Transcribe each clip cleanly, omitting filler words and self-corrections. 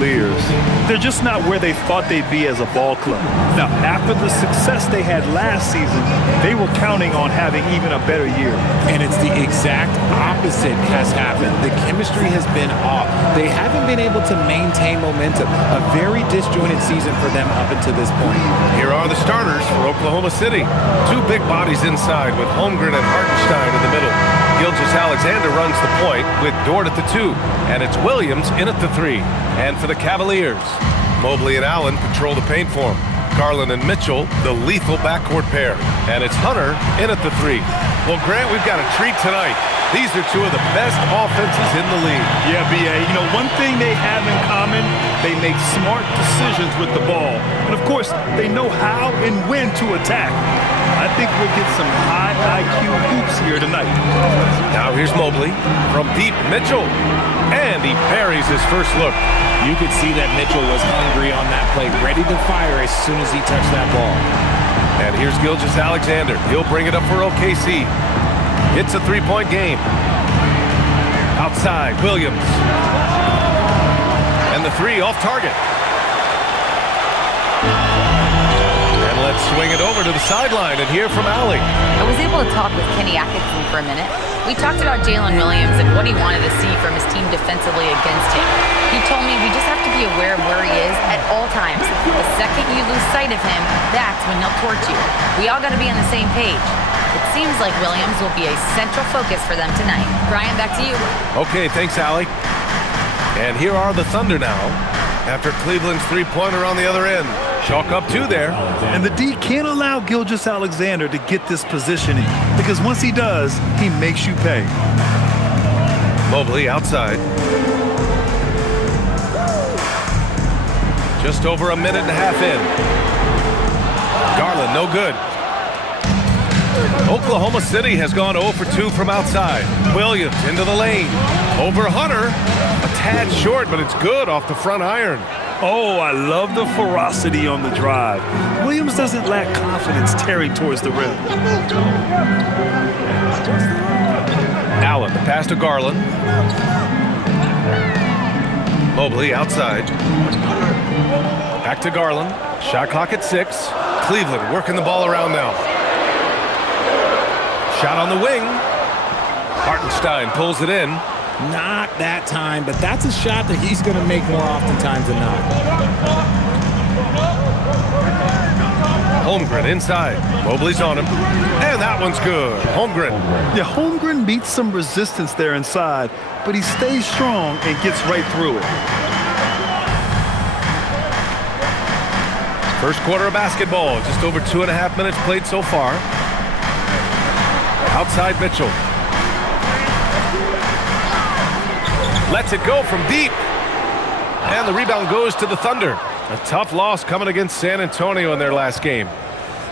Cavaliers. They're just not where they thought they'd be as a ball club. Now, after the success they had last season, they were counting on having even a better year. And it's the exact opposite has happened. The chemistry has been off. They haven't been able to maintain momentum. A very disjointed season for them up until this point. Here are the starters for Oklahoma City. Two big bodies inside with Holmgren and Hartenstein in the middle. Gilgeous-Alexander runs the point with Dort at the 2, and it's Williams in at the 3. And for the Cavaliers, Mobley and Allen patrol the paint for him. Garland and Mitchell, the lethal backcourt pair. And it's Hunter in at the 3. Well, Grant, we've got a treat tonight. These are two of the best offenses in the league. Yeah, B.A. You know, one thing they have in common, they make smart decisions with the ball. And, of course, they know how and when to attack. I think we'll get some high IQ hoops here tonight. Now here's Mobley from deep. Mitchell. And he buries his first look. You could see that Mitchell was hungry on that play, ready to fire as soon as he touched that ball. And here's Gilgeous-Alexander. He'll bring it up for OKC. It's a three-point game. Outside, Williams. And the 3 off target. And let's swing it over to the sideline and hear from Allie. I was able to talk with Kenny Atkinson for a minute. We talked about Jalen Williams and what he wanted to see from his team defensively against him. He told me we just have to be aware of where he is at all times. The second you lose sight of him, that's when he'll torch you. We all got to be on the same page. It seems like Williams will be a central focus for them tonight. Brian, back to you. Okay, thanks, Allie. And here are the Thunder now. After Cleveland's three-pointer on the other end. Chalk up 2 there. And the D can't allow Gilgeous-Alexander to get this positioning, because once he does, he makes you pay. Mobley outside. Just over a minute and a half in. Garland, no good. Oklahoma City has gone 0 for 2 from outside. Williams into the lane. Over Hunter. A tad short, but it's good off the front iron. Oh, I love the ferocity on the drive. Williams doesn't lack confidence tearing towards the rim. Allen, the pass to Garland. Mobley outside. Back to Garland. Shot clock at 6. Cleveland working the ball around now. Shot on the wing. Hartenstein pulls it in. Not that time, but that's a shot that he's going to make more oftentimes than not. Holmgren inside. Mobley's on him. And that one's good. Holmgren. Yeah, Holmgren meets some resistance there inside, but he stays strong and gets right through it. First quarter of basketball. Just over 2.5 minutes played so far. Outside Mitchell. Lets it go from deep. And the rebound goes to the Thunder. A tough loss coming against San Antonio in their last game.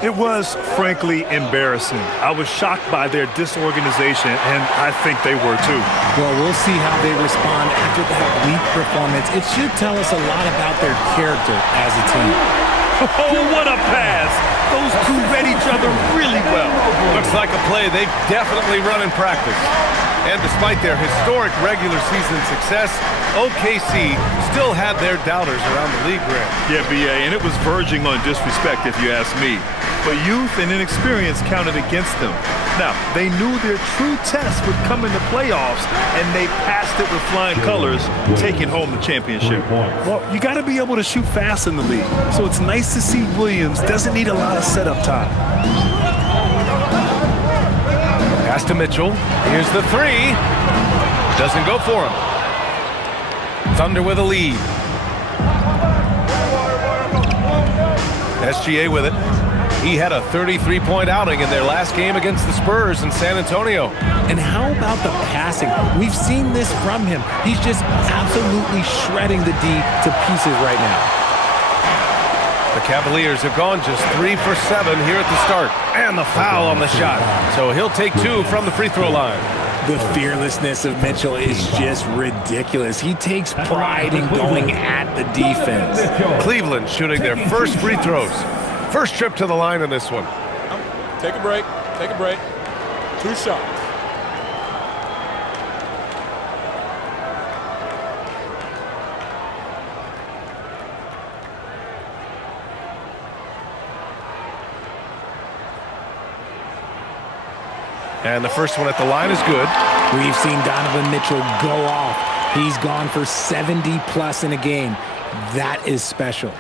It was, frankly, embarrassing. I was shocked by their disorganization, and I think they were too. Well, we'll see how they respond after that weak performance. It should tell us a lot about their character as a team. Oh, what a pass! Those two read each other really well. Looks like a play they've definitely run in practice. And despite their historic regular season success, OKC still had their doubters around the league, Grant. Yeah, B.A., and it was verging on disrespect if you ask me. But youth and inexperience counted against them. Now, they knew their true test would come in the playoffs, and they passed it with flying colors, taking home the championship. Well, you got to be able to shoot fast in the league, so it's nice to see Williams doesn't need a lot of setup time. Pass to Mitchell. Here's the 3. Doesn't go for him. Thunder with a lead. SGA with it. He had a 33-point outing in their last game against the Spurs in San Antonio. And how about the passing? We've seen this from him. He's just absolutely shredding the D to pieces right now. The Cavaliers have gone just 3 for 7 here at the start. And the foul on the shot. So he'll take 2 from the free throw line. The fearlessness of Mitchell is just ridiculous. He takes pride in going at the defense. Cleveland shooting their first free throws. First trip to the line in this one. Take a break. Take a break. 2 shots. And the first one at the line is good. We've seen Donovan Mitchell go off. He's gone for 70+ in a game. That is special.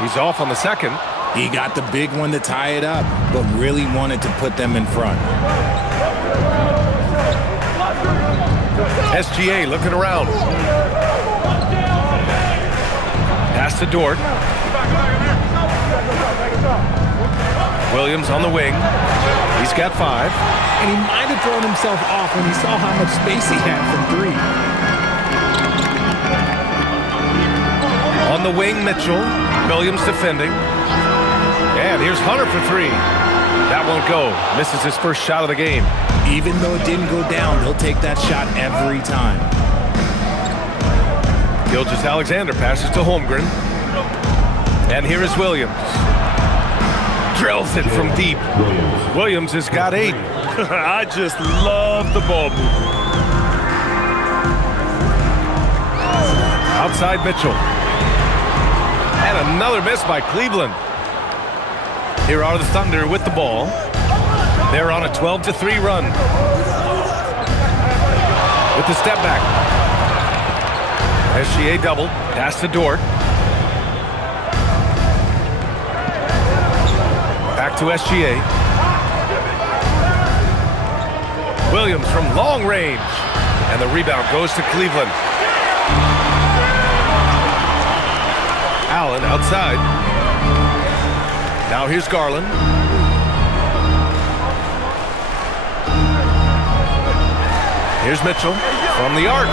He's off on the second. He got the big one to tie it up, but really wanted to put them in front. SGA looking around. Pass to Dort. Williams on the wing. He's got 5. And he might have thrown himself off when he saw how much space he had from 3. On the wing, Mitchell. Williams defending. And here's Hunter for 3. That won't go. Misses his first shot of the game. Even though it didn't go down, he'll take that shot every time. Gilgeous-Alexander passes to Holmgren. And here is Williams. Drills it from deep. Williams has got 8. I just love the ball movement. Outside Mitchell. And another miss by Cleveland. Here are the Thunder with the ball. They're on a 12-3 run. With the step back. SGA double. Pass to Dort. Back to SGA. Williams from long range. And the rebound goes to Cleveland. Allen outside. Now here's Garland. Here's Mitchell from the arc.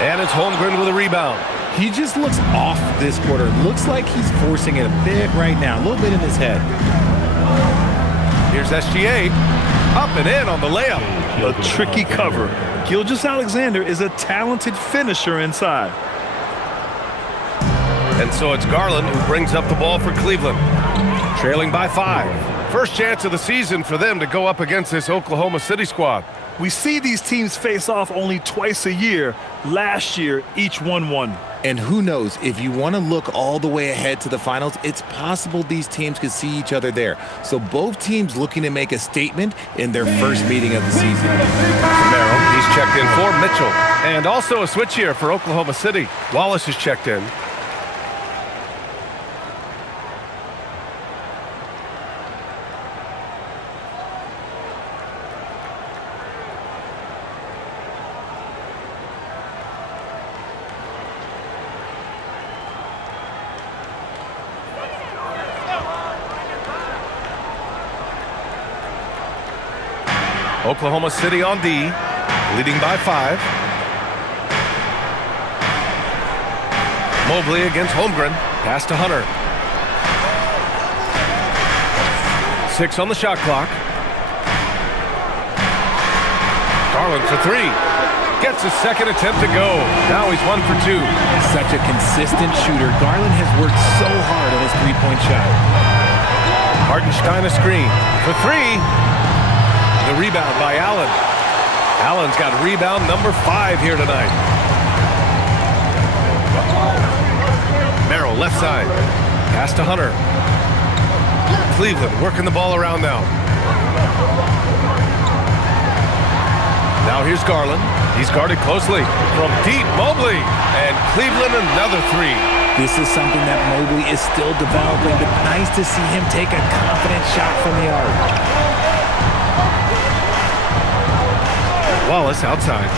And it's Holmgren with a rebound. He just looks off this quarter. Looks like he's forcing it a bit right now. A little bit in his head. Here's SGA. Up and in on the layup. A tricky cover. Gilgeous-Alexander is a talented finisher inside. And so it's Garland who brings up the ball for Cleveland. Trailing by 5. First chance of the season for them to go up against this Oklahoma City squad. We see these teams face off only twice a year. Last year, each won. And who knows, if you want to look all the way ahead to the finals, it's possible these teams could see each other there. So both teams looking to make a statement in their first meeting of the season. Romero, he's checked in for Mitchell. And also a switch here for Oklahoma City. Wallace is checked in. Oklahoma City on D, leading by 5. Mobley against Holmgren. Pass to Hunter. 6 on the shot clock. Garland for 3. Gets his second attempt to go. Now he's 1 for 2. Such a consistent shooter. Garland has worked so hard on his three-point shot. Hartenstein a screen for 3. The rebound by Allen. Allen's got rebound number 5 here tonight. Merrill left side. Pass to Hunter. Cleveland working the ball around now. Now here's Garland. He's guarded closely from deep. Mobley. And Cleveland another 3. This is something that Mobley is still developing, but nice to see him take a confident shot from the arc. Wallace outside.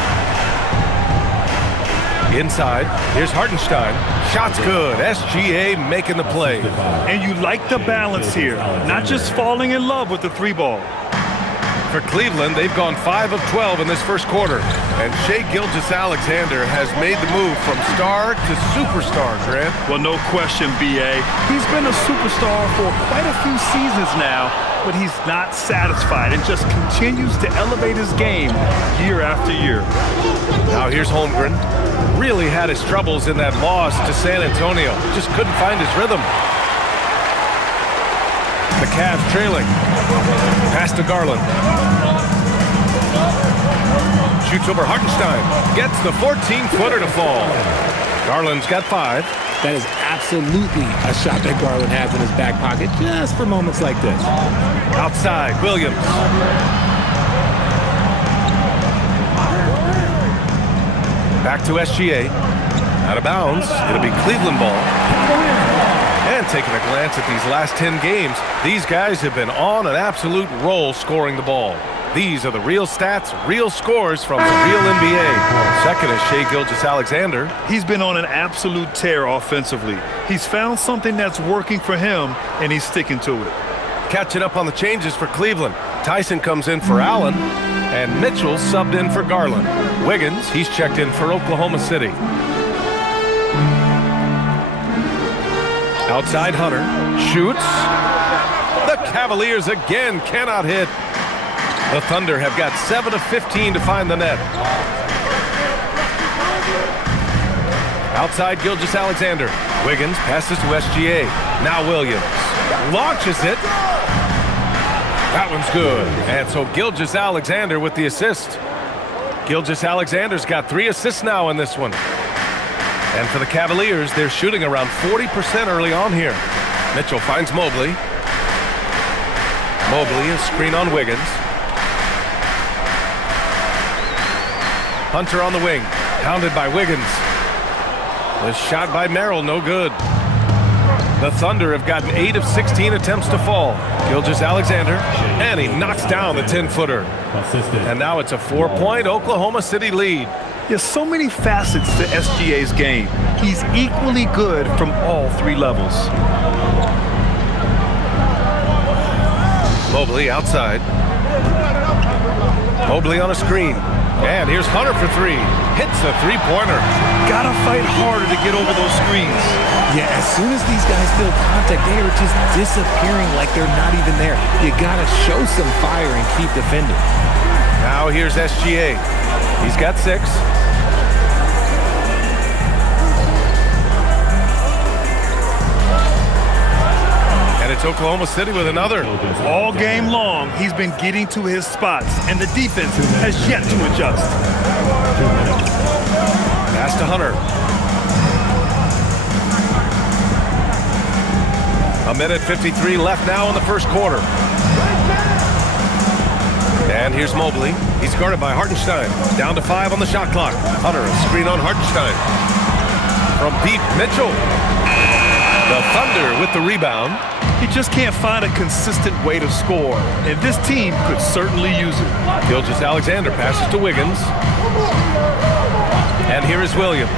Inside. Here's Hartenstein. Shot's good. SGA making the play. And you like the balance here. Not just falling in love with the 3 ball. For Cleveland, they've gone 5 of 12 in this first quarter. And Shai Gilgeous-Alexander has made the move from star to superstar, Grant. Well, no question, B.A. He's been a superstar for quite a few seasons now, but he's not satisfied and just continues to elevate his game year after year. Now here's Holmgren. Really had his troubles in that loss to San Antonio. Just couldn't find his rhythm. The Cavs trailing. Pass to Garland. shoots over Hartenstein. Gets the 14-footer to fall. Garland's got 5. That is absolutely a shot that Garland has in his back pocket just for moments like this. Outside, Williams. Back to SGA. Out of bounds. It'll be Cleveland ball. And taking a glance at these last 10 games, these guys have been on an absolute roll scoring the ball. These are the real stats, real scores from the real NBA. Second is Shai Gilgeous-Alexander. He's been on an absolute tear offensively. He's found something that's working for him, and he's sticking to it. Catching up on the changes for Cleveland. Tyson comes in for Allen, and Mitchell subbed in for Garland. Wiggins, he's checked in for Oklahoma City. Outside Hunter, shoots. The Cavaliers again cannot hit. The Thunder have got 7 of 15 to find the net. Outside Gilgeous-Alexander. Wiggins passes to SGA. Now Williams launches it. That one's good. And so Gilgeous-Alexander with the assist. Gilgeous-Alexander's got 3 assists now in this one. And for the Cavaliers, they're shooting around 40% early on here. Mitchell finds Mobley. Mobley, a screen on Wiggins. Hunter on the wing, pounded by Wiggins. The shot by Merrill, no good. The Thunder have gotten 8 of 16 attempts to fall. Gilgeous-Alexander, and he knocks down the 10-footer. And now it's a 4-point Oklahoma City lead. There's so many facets to SGA's game. He's equally good from all 3 levels. Mobley outside. Mobley on a screen. And here's Hunter for 3. Hits a 3-pointer. Gotta fight harder to get over those screens. Yeah, as soon as these guys feel contact, they are just disappearing like they're not even there. You gotta show some fire and keep defending. Now here's SGA. He's got 6. And it's Oklahoma City with another. All game long, he's been getting to his spots, and the defense has yet to adjust. Pass to Hunter. A minute 53 left now in the first quarter. And here's Mobley. He's guarded by Hartenstein. Down to 5 on the shot clock. Hunter, a screen on Hartenstein. From deep, Mitchell. The Thunder with the rebound. He just can't find a consistent way to score, and this team could certainly use it. Gilgeous-Alexander passes to Wiggins. And here is Williams.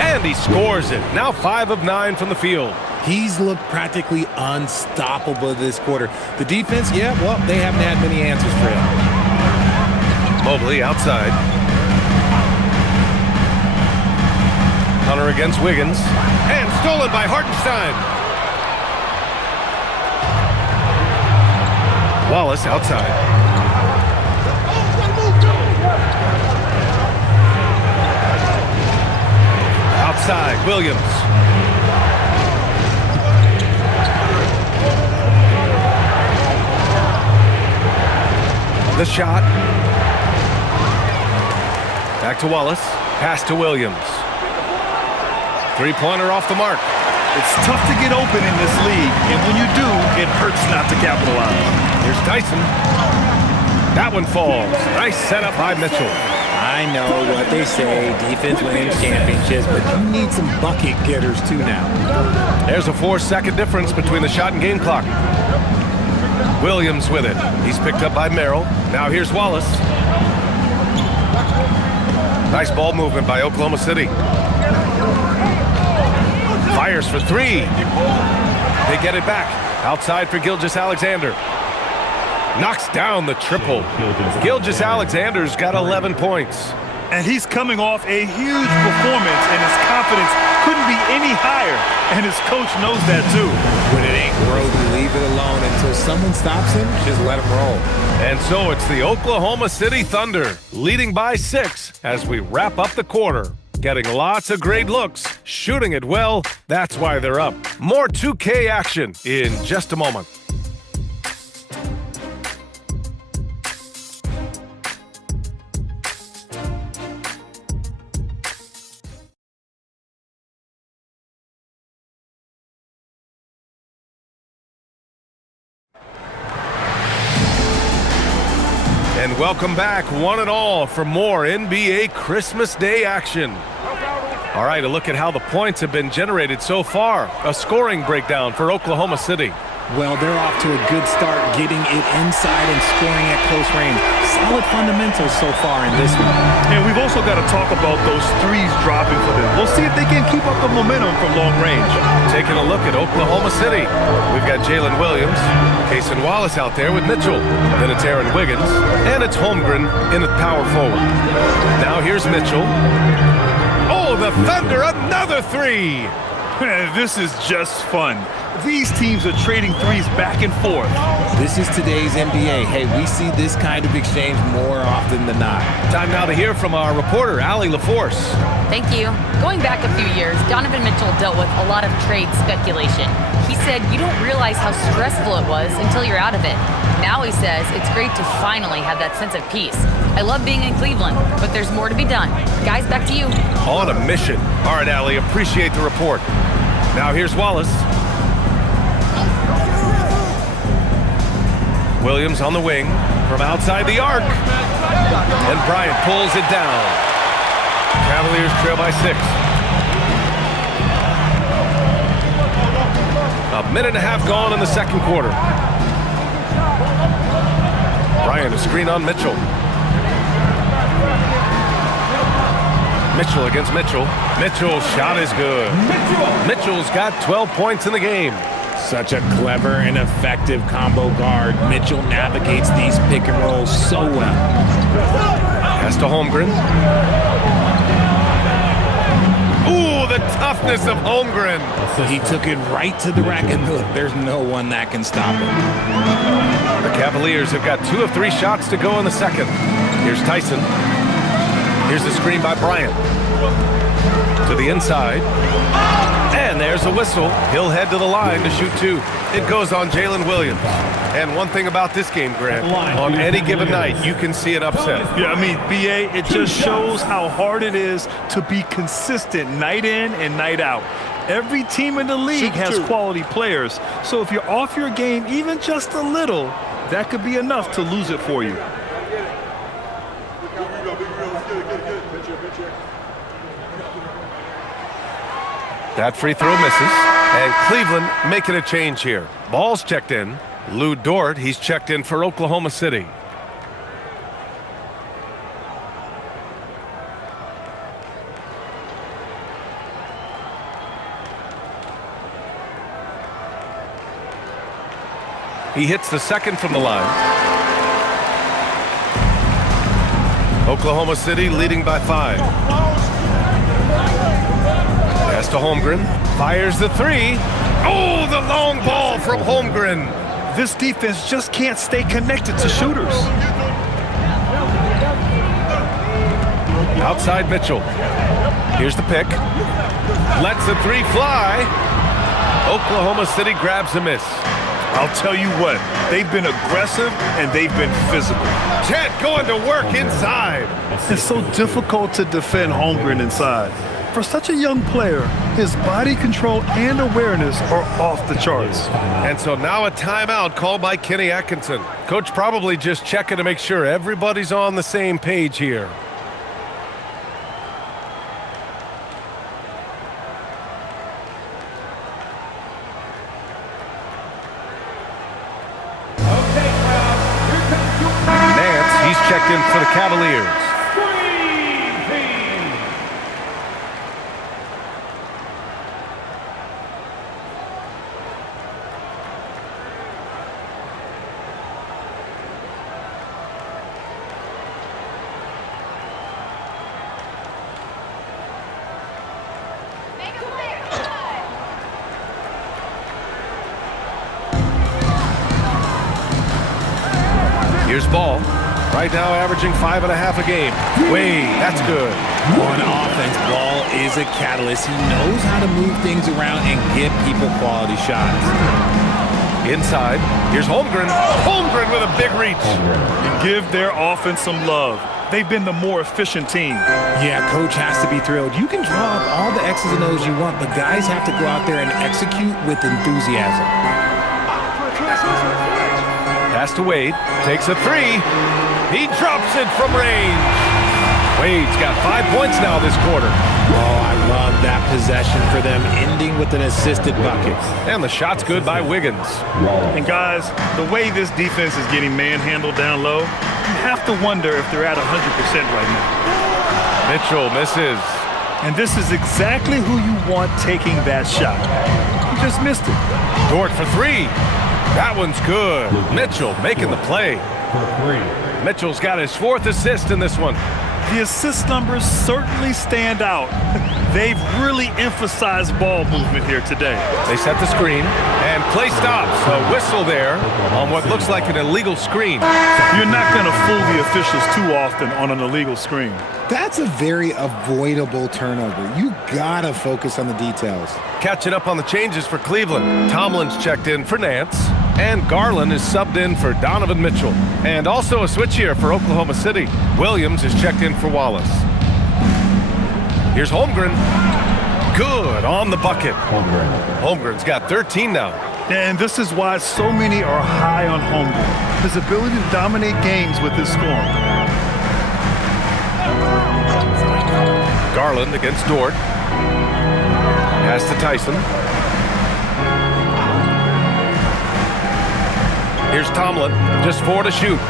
And he scores it. Now 5 of 9 from the field. He's looked practically unstoppable this quarter. The defense, yeah, well, they haven't had many answers for him. Mobley outside. Hunter against Wiggins. And stolen by Hartenstein. Wallace outside. Outside, Williams. The shot. Back to Wallace. Pass to Williams. 3-pointer off the mark. It's tough to get open in this league, and when you do, it hurts not to capitalize. Here's Tyson. That one falls. Nice setup by Mitchell. I know what they say, defense wins championships, but you need some bucket getters too now. There's a 4-second difference between the shot and game clock. Williams with it. He's picked up by Merrill. Now here's Wallace. Nice ball movement by Oklahoma City. Fires for 3. They get it back. Outside for Gilgeous-Alexander. Knocks down the triple. Gilgeous-Alexander's got 11 points. And he's coming off a huge performance, and his confidence couldn't be any higher. And his coach knows that too. When it ain't broken, leave it alone until someone stops him. Just let him roll. And so it's the Oklahoma City Thunder leading by 6 as we wrap up the quarter. Getting lots of great looks, shooting it well. That's why they're up. More 2K action in just a moment. And welcome back, one and all, for more NBA Christmas Day action. All right, a look at how the points have been generated so far. A scoring breakdown for Oklahoma City. Well, they're off to a good start getting it inside and scoring at close range. Solid fundamentals so far in this one. And we've also got to talk about those threes dropping for them. We'll see if they can keep up the momentum from long range. Taking a look at Oklahoma City. We've got Jalen Williams, Cason Wallace out there with Mitchell. Then it's Aaron Wiggins, and it's Holmgren in at power forward. Now here's Mitchell. Oh, the Thunder, another three! This is just fun. These teams are trading threes back and forth. This is today's NBA. Hey, we see this kind of exchange more often than not. Time now to hear from our reporter, Allie LaForce. Thank you. Going back a few years, Donovan Mitchell dealt with a lot of trade speculation. He said you don't realize how stressful it was until you're out of it. Now he says it's great to finally have that sense of peace. I love being in Cleveland, but there's more to be done. Guys, back to you. On a mission. All right, Allie, appreciate the report. Now here's Wallace. Williams on the wing from outside the arc. And Bryant pulls it down. Cavaliers trail by 6. A minute and a half gone in the second quarter. Bryant, a screen on Mitchell. Mitchell against Mitchell. Mitchell's shot is good. Mitchell's got 12 points in the game. Such a clever and effective combo guard. Mitchell navigates these pick and rolls so well. Pass to Holmgren. Ooh, the toughness of Holmgren. He took it right to the rack, and look, there's no one that can stop him. The Cavaliers have got 2 of 3 shots to go in the second. Here's Tyson. Here's the screen by Bryant. To the inside. And there's a whistle. He'll head to the line to shoot 2. It goes on Jalen Williams. And one thing about this game, Grant, on any given night, you can see an upset. Yeah, I mean, BA, it just shows how hard it is to be consistent night in and night out. Every team in the league has quality players. So if you're off your game even just a little, that could be enough to lose it for you. That free throw misses, and Cleveland making a change here. Ball's checked in. Lou Dort, he's checked in for Oklahoma City. He hits the second from the line. Oklahoma City leading by 5. Pass to Holmgren. Fires the 3. Oh, the long ball from Holmgren. This defense just can't stay connected to shooters. Outside Mitchell. Here's the pick. Lets the 3 fly. Oklahoma City grabs a miss. I'll tell you what, they've been aggressive and they've been physical. Chet going to work inside. It's so difficult to defend Holmgren inside. For such a young player, his body control and awareness are off the charts. And so now a timeout called by Kenny Atkinson. Coach probably just checking to make sure everybody's on the same page here. Nance, he's checked in for the Cavaliers. Here's Ball. Right now averaging 5.5 a game. Wait, that's good. On offense, Ball is a catalyst. He knows how to move things around and give people quality shots. Inside, here's Holmgren. Holmgren with a big reach. And give their offense some love. They've been the more efficient team. Yeah, coach has to be thrilled. You can draw up all the X's and O's you want, but guys have to go out there and execute with enthusiasm. Pass to Wade. Takes a three. He drops it from range. Wade's got 5 points now this quarter. Oh, I love that possession for them, ending with an assisted bucket. And the shot's good by Wiggins. And guys, the way this defense is getting manhandled down low, you have to wonder if they're at 100% right now. Mitchell misses. And this is exactly who you want taking that shot. He just missed it. Dort for three. That one's good. Mitchell making the play. Mitchell's got his 4th assist in this one. The assist numbers certainly stand out. They've really emphasized ball movement here today. They set the screen, and play stops. A whistle there on what looks like an illegal screen. You're not going to fool the officials too often on an illegal screen. That's a very avoidable turnover. You gotta focus on the details. Catching up on the changes for Cleveland. Tomlin's checked in for Nance, and Garland is subbed in for Donovan Mitchell. And also a switch here for Oklahoma City. Williams is checked in for Wallace. Here's Holmgren. Good on the bucket. Holmgren's got 13 now. And this is why so many are high on Holmgren. His ability to dominate games with his scoring. Garland against Dort. Pass to Tyson. Here's Tomlin. Just 4 to shoot.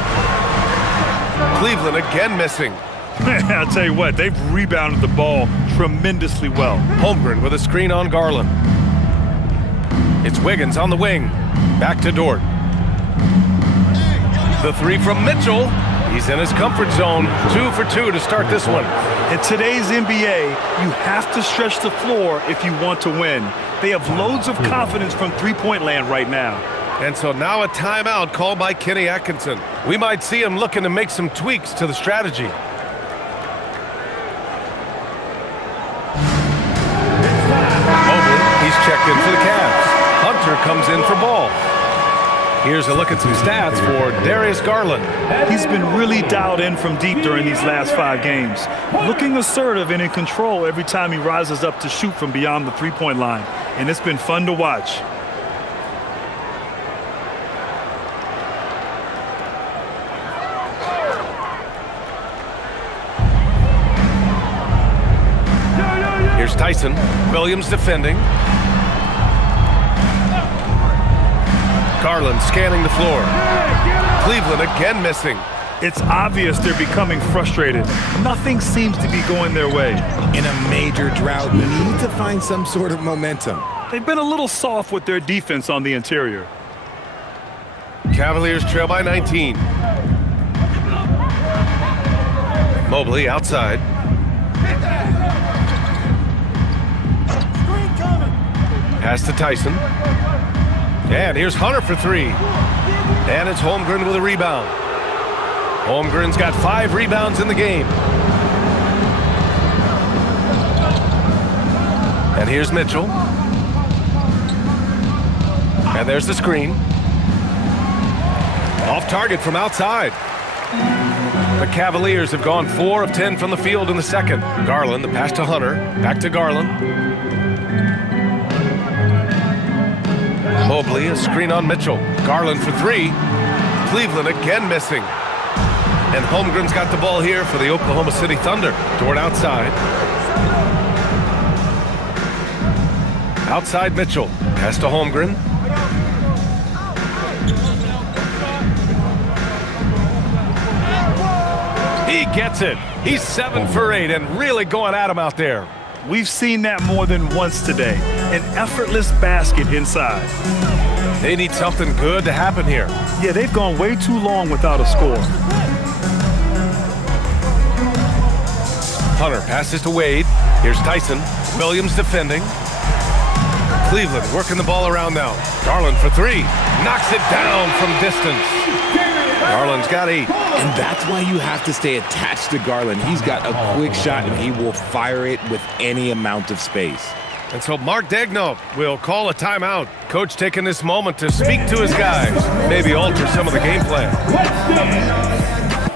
Cleveland again missing. I'll tell you what, they've rebounded the ball tremendously well. Holmgren with a screen on Garland. It's Wiggins on the wing. Back to Dort. The three from Mitchell. He's in his comfort zone. 2 for 2 to start this one. In today's NBA, you have to stretch the floor if you want to win. They have loads of confidence from three-point land right now. And so now a timeout called by Kenny Atkinson. We might see him looking to make some tweaks to the strategy. Mobley, he's checked in for the Cavs. Hunter comes in for Ball. Here's a look at some stats for Darius Garland. He's been really dialed in from deep during these last 5 games. Looking assertive and in control every time he rises up to shoot from beyond the three-point line. And it's been fun to watch. Here's Tyson. Williams defending. Garland scanning the floor. Cleveland again missing. It's obvious they're becoming frustrated. Nothing seems to be going their way. In a major drought, you need to find some sort of momentum. They've been a little soft with their defense on the interior. Cavaliers trail by 19. Mobley outside. Pass to Tyson. And here's Hunter for 3. And it's Holmgren with a rebound. Holmgren's got 5 rebounds in the game. And here's Mitchell. And there's the screen. Off target from outside. The Cavaliers have gone 4 of 10 from the field in the second. Garland, the pass to Hunter. Back to Garland. Mobley, a screen on Mitchell. Garland for 3. Cleveland again missing. And Holmgren's got the ball here for the Oklahoma City Thunder. Dort outside. Outside Mitchell. Pass to Holmgren. He gets it. He's 7 for 8 and really going at him out there. We've seen that more than once today. An effortless basket inside. They need something good to happen here. Yeah, they've gone way too long without a score. Hunter passes to Wade. Here's Tyson. Williams defending. Cleveland working the ball around now. Garland for 3. Knocks it down from distance. Garland's got 8. And that's why you have to stay attached to Garland. He's got a quick shot, and he will fire it with any amount of space. And so Mark Daigneault will call a timeout. Coach taking this moment to speak to his guys, maybe alter some of the game plan.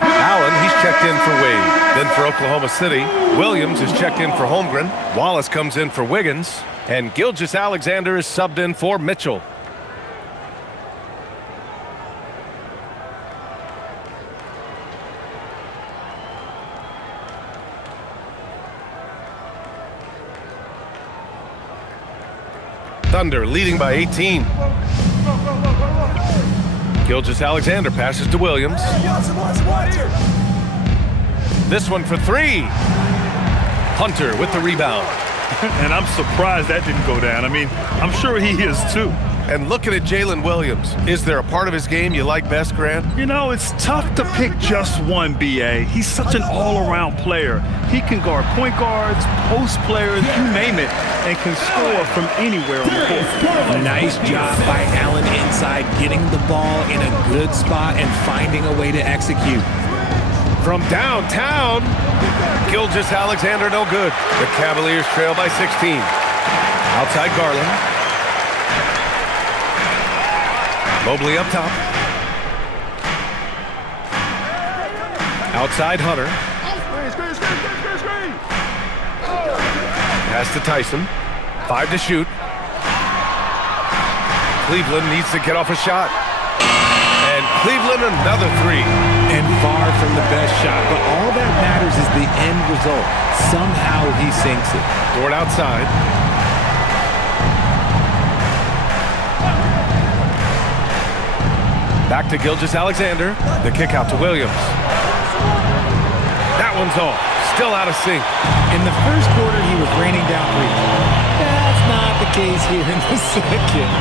Allen, he's checked in for Wade. Then for Oklahoma City, Williams is checked in for Holmgren. Wallace comes in for Wiggins. And Gilgeous-Alexander is subbed in for Mitchell. Thunder leading by 18. Gilgeous-Alexander passes to Williams. This one for three. Hunter with the rebound. And I'm surprised that didn't go down. I mean, I'm sure he is too. And looking at Jalen Williams, is there a part of his game you like best, Grant? You know, it's tough to pick just one, B.A. He's such an all-around player. He can guard point guards, post players, you name it, and can score from anywhere on the court. Nice job by Allen inside, getting the ball in a good spot and finding a way to execute. From downtown, Gilgeous-Alexander no good. The Cavaliers trail by 16. Outside Garland. Mobley up top. Outside Hunter. Pass to Tyson. 5 to shoot. Cleveland needs to get off a shot. And Cleveland another three. And far from the best shot, but all that matters is the end result. Somehow he sinks it. Dort outside. Back to Gilgeous-Alexander. The kick out to Williams. That one's off. Still out of sync. In the first quarter, he was raining down three. That's not the case here in the second.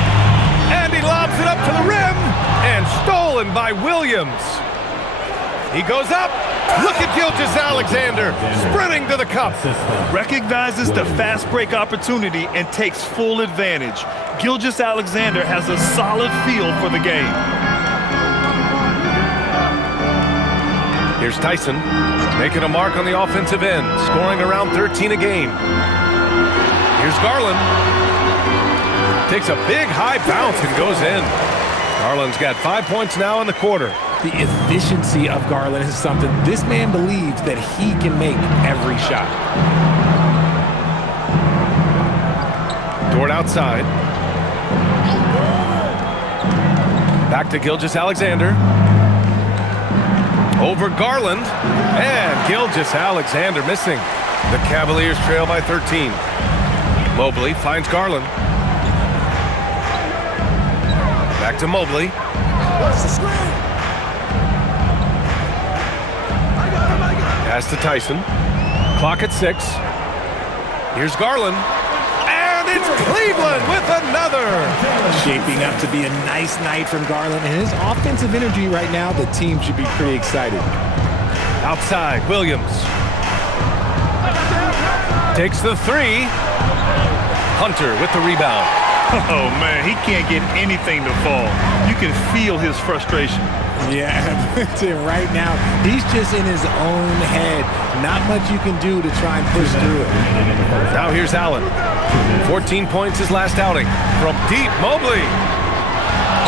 And he lobs it up to the rim. And stolen by Williams. He goes up. Look at Gilgeous-Alexander sprinting to the cup. Recognizes the fast break opportunity and takes full advantage. Gilgeous-Alexander has a solid feel for the game. Here's Tyson, making a mark on the offensive end, scoring around 13 a game. Here's Garland. Takes a big high bounce and goes in. Garland's got 5 points now in the quarter. The efficiency of Garland is something this man believes that he can make every shot. Dort outside. Back to Gilgeous-Alexander. Over Garland, and Gilgeous-Alexander missing. The Cavaliers trail by 13. Mobley finds Garland. Back to Mobley. Pass to Tyson. Clock at 6. Here's Garland. And it's Cleveland with another. Shaping up to be a nice night from Garland, and his offensive energy right now, the team should be pretty excited. Outside, Williams. Takes the three. Hunter with the rebound. Oh, man, he can't get anything to fall. You can feel his frustration. Yeah, right now, he's just in his own head. Not much you can do to try and push through it. Now here's Allen. 14 points his last outing. From deep, Mobley.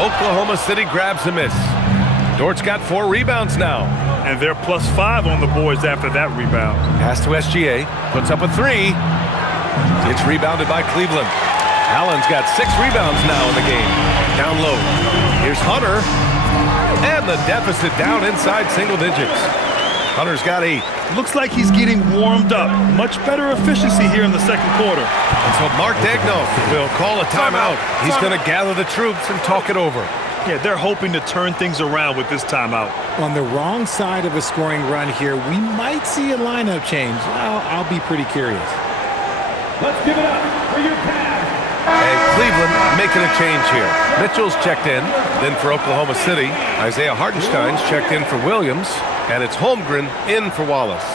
Oklahoma City grabs the miss. Dort's got 4 rebounds now. And they're +5 on the boards after that rebound. Pass to SGA. Puts up a 3. It's rebounded by Cleveland. Allen's got 6 rebounds now in the game. Down low. Here's Hunter. And the deficit down inside single digits. Hunter's got 8. Looks like he's getting warmed up. Much better efficiency here in the second quarter. And so Mark Daigneault will call a timeout. He's going to gather the troops and talk it over. Yeah, they're hoping to turn things around with this timeout. On the wrong side of a scoring run here, we might see a lineup change. I'll be pretty curious. Let's give it up for your pass. And Cleveland making a change here. Mitchell's checked in. Then for Oklahoma City, Isaiah Hartenstein's checked in for Williams. And it's Holmgren in for Wallace.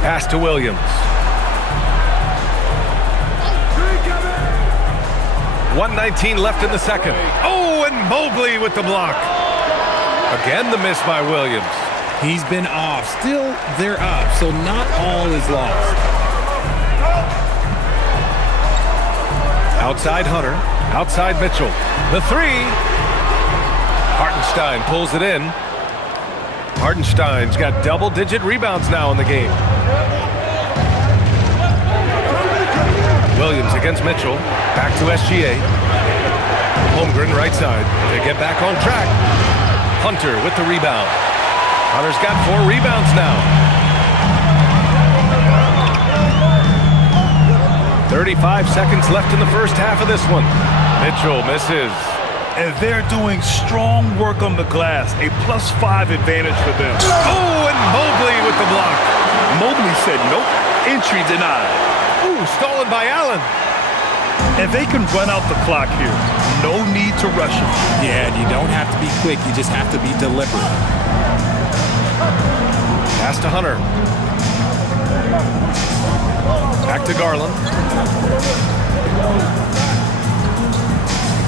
Pass to Williams. 1:19 left in the second. Oh, and Mobley with the block. Again, the miss by Williams. He's been off. Still, they're up, so not all is lost. Outside Hunter. Outside Mitchell. The 3. Hartenstein pulls it in. Hartenstein's got double-digit rebounds now in the game. against Mitchell. Back to SGA. Holmgren right side. They get back on track. Hunter with the rebound. Hunter's got 4 rebounds now. 35 seconds left in the first half of this one. Mitchell misses. And they're doing strong work on the glass. A +5 advantage for them. Oh, and Mobley with the block. Mobley said nope. Entry denied. Ooh, stolen by Allen. And they can run out the clock here. No need to rush it. Yeah, you don't have to be quick. You just have to be deliberate. Pass to Hunter. Back to Garland.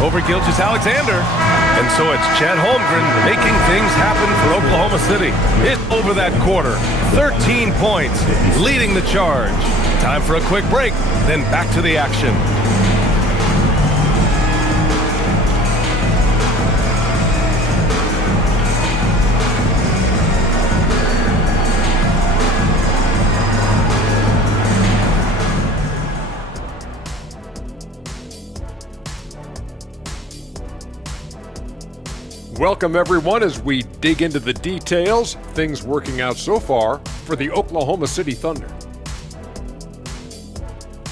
Over Gilgeous-Alexander. And so it's Chet Holmgren making things happen for Oklahoma City. It's over that quarter. 13 points, leading the charge. Time for a quick break, then back to the action. Welcome, everyone, as we dig into the details. Things working out so far for the Oklahoma City Thunder.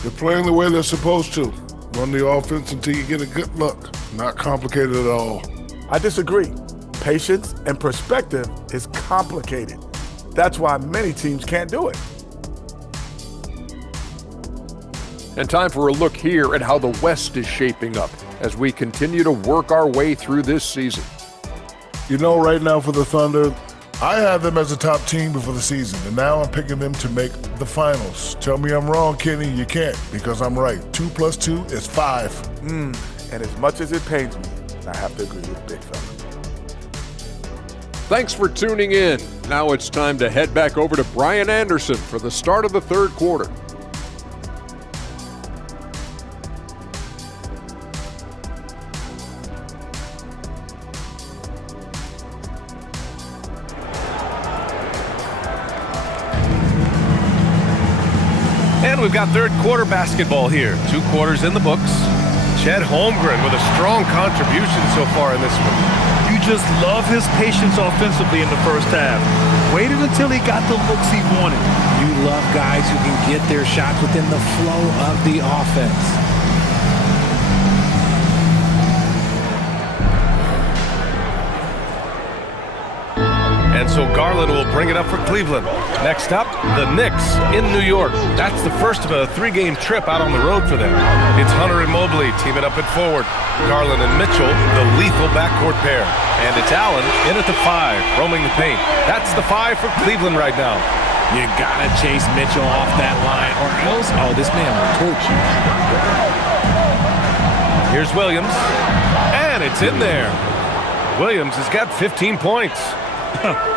They're playing the way they're supposed to. Run the offense until you get a good look. Not complicated at all. I disagree. Patience and perspective is complicated. That's why many teams can't do it. And time for a look here at how the West is shaping up as we continue to work our way through this season. You know, right now for the Thunder, I had them as a top team before the season, and now I'm picking them to make the finals. Tell me I'm wrong, Kenny. You can't, because I'm right. 2 + 2 is 5. And as much as it pains me, I have to agree with Big Fella. Thanks for tuning in. Now it's time to head back over to Brian Anderson for the start of the third quarter. And we've got third quarter basketball here. 2 quarters in the books. Chet Holmgren with a strong contribution so far in this one. You just love his patience offensively in the first half. Waited until he got the looks he wanted. You love guys who can get their shots within the flow of the offense. And so Garland will bring it up for Cleveland. Next up, the Knicks in New York. That's the first of a 3-game trip out on the road for them. It's Hunter and Mobley teaming up at forward. Garland and Mitchell, the lethal backcourt pair. And it's Allen in at the 5, roaming the paint. That's the 5 for Cleveland right now. You gotta chase Mitchell off that line, or else, this man will torch you. Here's Williams. And it's in there. Williams has got 15 points.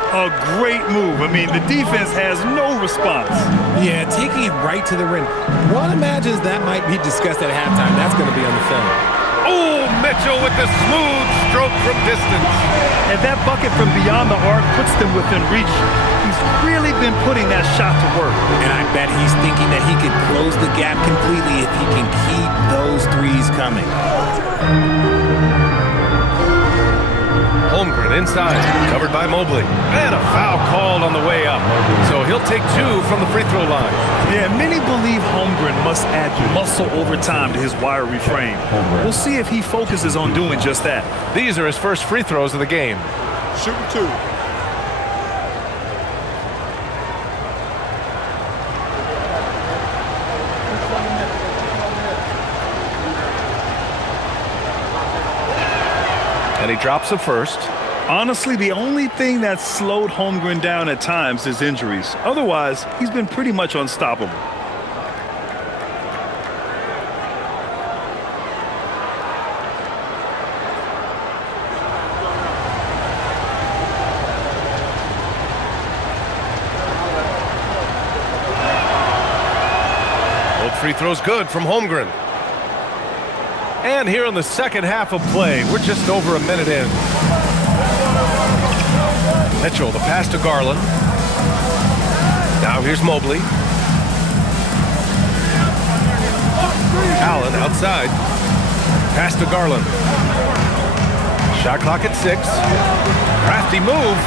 A great move. I mean, the defense has no response. Yeah, taking it right to the rim. One imagines that might be discussed at halftime. That's going to be on the film. Oh, Mitchell with the smooth stroke from distance. And that bucket from beyond the arc puts them within reach. He's really been putting that shot to work. And I bet he's thinking that he could close the gap completely if he can keep those threes coming. Holmgren inside, covered by Mobley. And a foul called on the way up. So he'll take 2 from the free throw line. Yeah, many believe Holmgren must add muscle over time to his wiry frame. We'll see if he focuses on doing just that. These are his first free throws of the game. Shooting 2. And he drops the first. Honestly, the only thing that's slowed Holmgren down at times is injuries. Otherwise, he's been pretty much unstoppable. Both free throws good from Holmgren. And here in the second half of play, we're just over a minute in. Mitchell, the pass to Garland. Now here's Mobley. Allen outside. Pass to Garland. Shot clock at 6. Crafty move.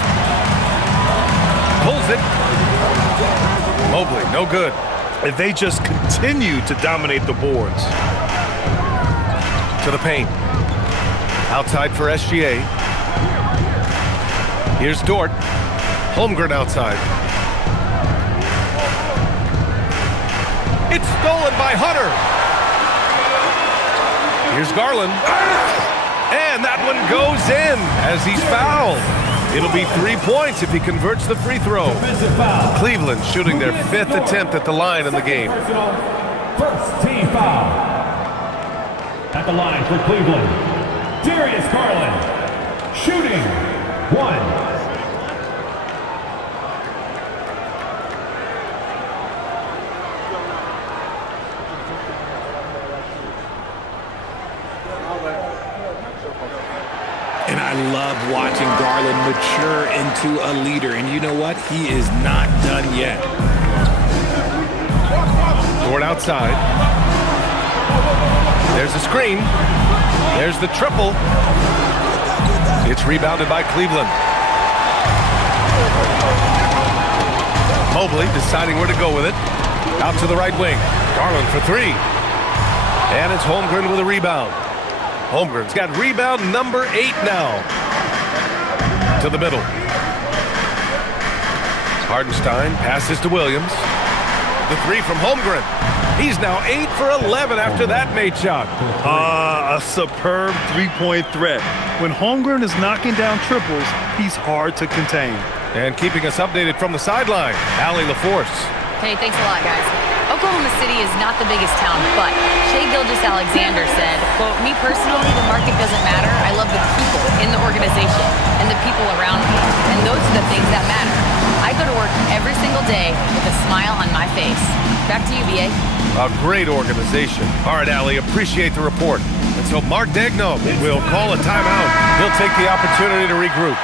Pulls it. Mobley, no good. And they just continue to dominate the boards. To the paint. Outside for SGA. Here's Dort. Holmgren outside. It's stolen by Hunter. Here's Garland. And that one goes in as he's fouled. It'll be 3 points if he converts the free throw. Cleveland shooting their 5th attempt at the line in the game. First team foul. At the line for Cleveland, Darius Garland. Shooting 1. And I love watching Garland mature into a leader. And you know what? He is not done yet. Dort outside. There's a screen. There's the triple. It's rebounded by Cleveland. Mobley deciding where to go with it. Out to the right wing. Garland for 3. And it's Holmgren with a rebound. Holmgren's got rebound number 8 now. To the middle. Hardenstein passes to Williams. The 3 from Holmgren. He's now 8 for 11 after that made shot. A superb three-point threat. When Holmgren is knocking down triples, he's hard to contain. And keeping us updated from the sideline, Allie LaForce. Hey, thanks a lot, guys. Oklahoma City is not the biggest town, but Shai Gilgeous-Alexander said, quote, "Me personally, the market doesn't matter. I love the people in the organization and the people around me, and those are the things that matter. I go to work every single day with a smile on my face." Back to you, BA. A great organization. All right, Allie, appreciate the report. And so Mark Daigneault will call a timeout. He'll take the opportunity to regroup.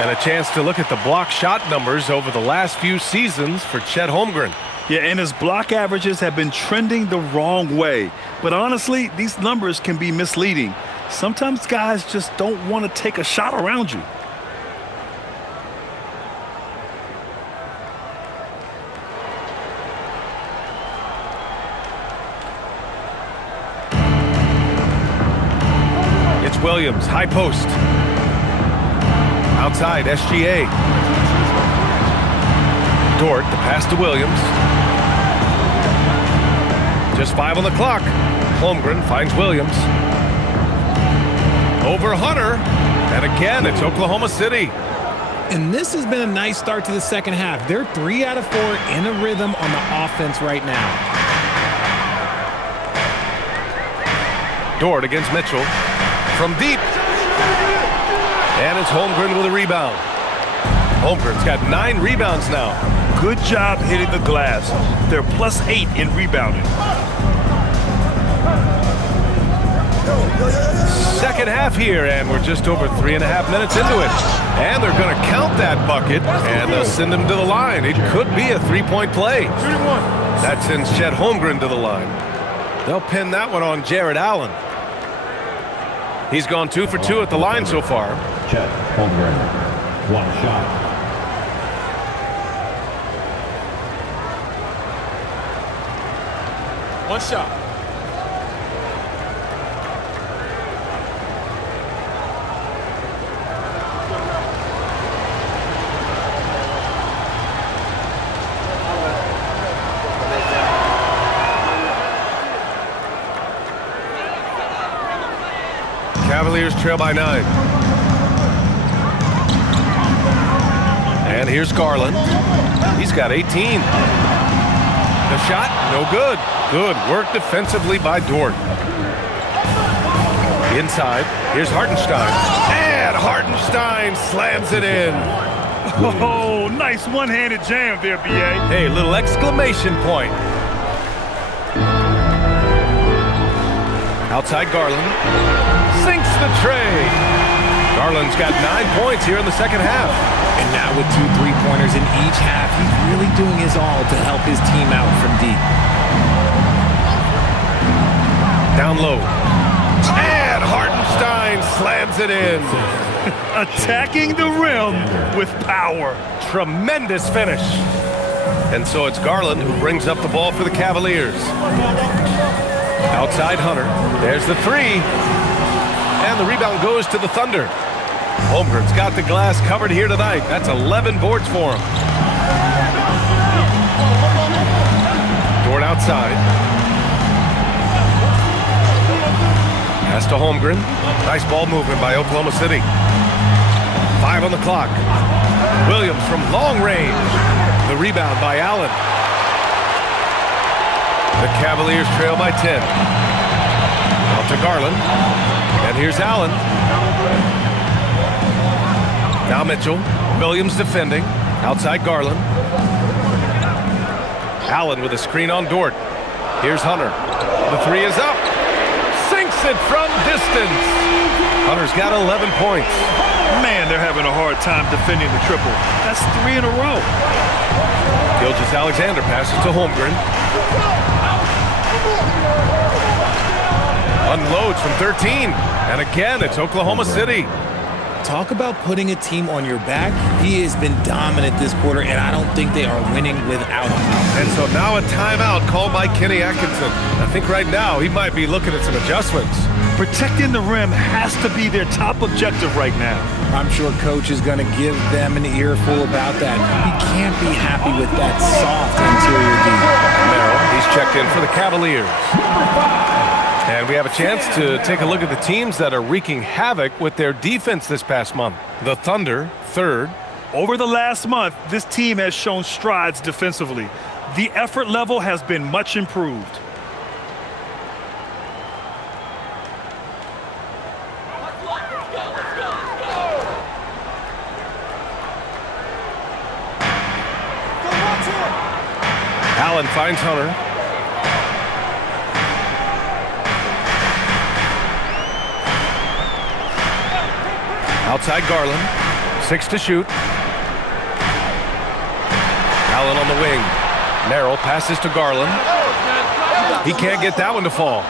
And a chance to look at the block shot numbers over the last few seasons for Chet Holmgren. Yeah, and his block averages have been trending the wrong way. But honestly, these numbers can be misleading. Sometimes guys just don't want to take a shot around you. It's Williams, high post. Outside, SGA. Dort, the pass to Williams. Just 5 on the clock. Holmgren finds Williams. Over Hunter. And again, it's Oklahoma City. And this has been a nice start to the second half. They're 3 out of 4 in a rhythm on the offense right now. Dort against Mitchell. From deep. And it's Holmgren with a rebound. Holmgren's got 9 rebounds now. Good job hitting the glass. They're +8 in rebounding. Second half here, and we're just over 3.5 minutes into it. And they're going to count that bucket, and they'll send him to the line. It could be a 3-point play. That sends Chet Holmgren to the line. They'll pin that one on Jared Allen. He's gone 2 for 2 at the line so far. Chet Holmgren, 1 shot. One shot. Cavaliers trail by 9. And here's Garland. He's got 18. The shot, no good. Good work defensively by Dort. Inside, here's Hartenstein. And Hartenstein slams it in. Oh, nice one-handed jam there, BA. Hey, little exclamation point. Outside Garland. Sinks the tray. Garland's got 9 points here in the second half. And now with 2 3-pointers in each half, he's really doing his all to help his team out from deep. Down low. And Hartenstein slams it in. Attacking the rim with power. Tremendous finish. And so it's Garland who brings up the ball for the Cavaliers. Outside Hunter. There's the three. And the rebound goes to the Thunder. Holmgren's got the glass covered here tonight. That's 11 boards for him. Dort outside. Pass to Holmgren. Nice ball movement by Oklahoma City. 5 on the clock. Williams from long range. The rebound by Allen. The Cavaliers trail by 10. Out to Garland. And here's Allen. Now Mitchell. Williams defending. Outside Garland. Allen with a screen on Dort. Here's Hunter. The three is up. Sinks it from distance. Hunter's got 11 points. Man, they're having a hard time defending the triple. That's 3 in a row. Gilgeous-Alexander passes to Holmgren. Unloads from 13. And again, it's Oklahoma City. Talk about putting a team on your back. He has been dominant this quarter, and I don't think they are winning without him. And so now a timeout called by Kenny Atkinson. I think right now he might be looking at some adjustments. Protecting the rim has to be their top objective right now. I'm sure coach is going to give them an earful about that. He can't be happy with that soft interior D. Merrill, he's checked in for the Cavaliers. And we have a chance to take a look at the teams that are wreaking havoc with their defense this past month. The Thunder, third. Over the last month, this team has shown strides defensively. The effort level has been much improved. Allen finds Hunter. Outside Garland. 6 to shoot. Allen on the wing. Merrill passes to Garland. He can't get that one to fall.